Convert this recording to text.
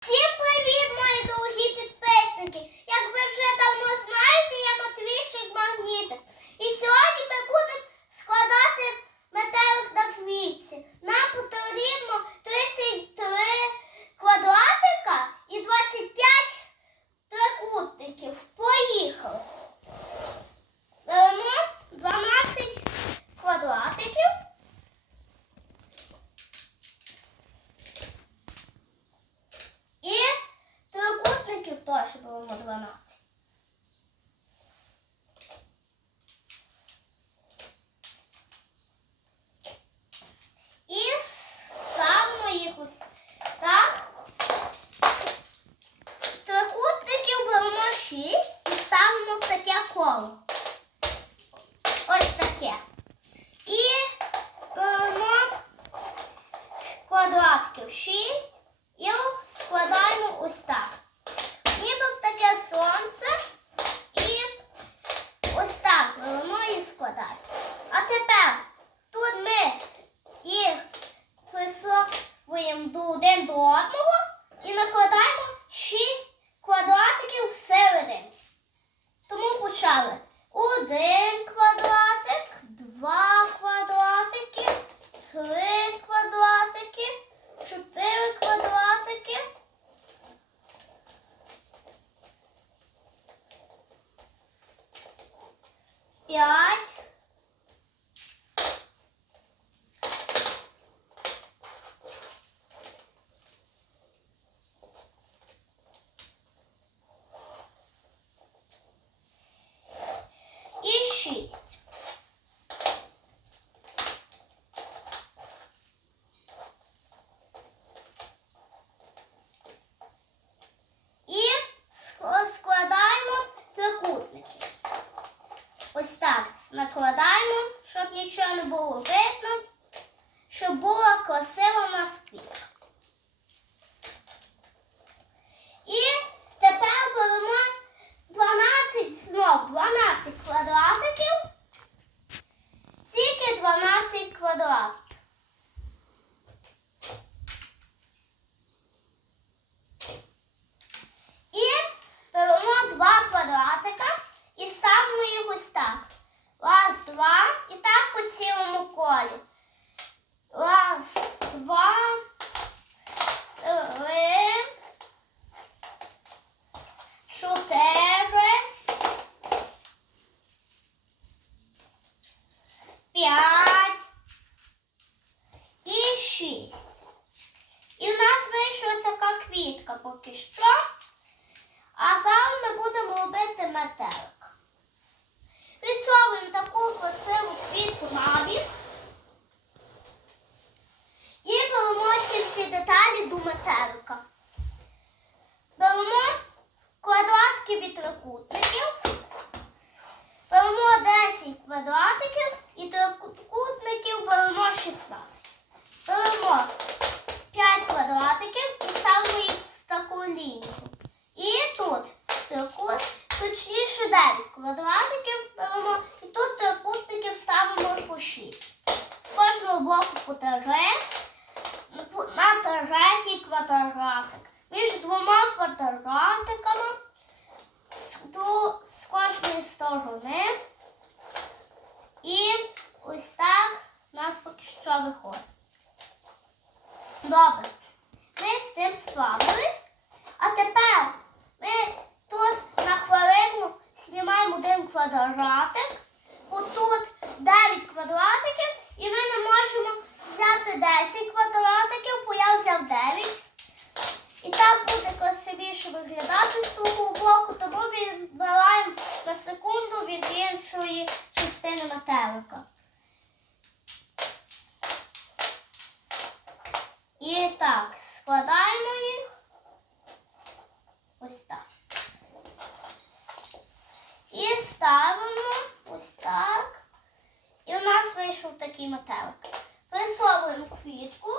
Всім привіт, мої дорогі підписники! Як ви вже давно знаєте, я Матвійчик Магнітик. І сьогодні ми будемо складати метелик на квітці. Нам потрібно 33 квадратика і 25 трикутників. Поїхали! Беремо 12 квадратиків. І трикутників беремо 12. І ставимо їх ось так. Трикутників беремо 6 і ставимо таке коло. Ось таке. І беремо квадратиків 6 і складаємо ось так. Ніби в таке сонце. І ось так беремо і. А тепер тут ми їх присовуємо один до одного і накладаємо 6 квадратиків всередині. Тому почали. Один квадратик, два квадратики, три квадратики, чотири квадратики. П'ять. І шість. І ск- складаємо трикутники. Ось так накладаємо, щоб нічого не було видно, щоб була красива у нас. І тепер беремо 12 знов 12 квадратиків. Тільки 12 квадратиків. І беремо два квадратика і ставимо їх ось так. Раз, два. І так по цілому колі. Раз, два, три, чотири, п'ять і шість. І в нас вийшла така квітка поки що. А зараз ми будемо робити метелик. Відсовуємо таку красиву квітку набік. І беремо ці всі деталі до метелика. Беремо квадратики від трикутників. Беремо 10 квадратиків і трикутників беремо 16. Беремо 5 квадратиків і ставимо їх в таку лінію. І тут трикут, точніше 9 квадратиків беремо, і тут трикутників ставимо по 6. З 3, на третій квадратик. Між двома квадратиками з кожної сторони. І ось так у нас поки що виходить. Добре. Ми з тим справились. А тепер ми тут на хвилину знімаємо один квадратик. Отут 9 квадратиків, і ми не можемо взяти 10 квадратиків, я взяв 9. І так буде красивіше виглядати з того боку, тому відбираємо на секунду від іншої частини метелика. І так, складаємо їх. Ось так. І ставимо ось так. І у нас вийшов такий метелик. Присовуємо квітку.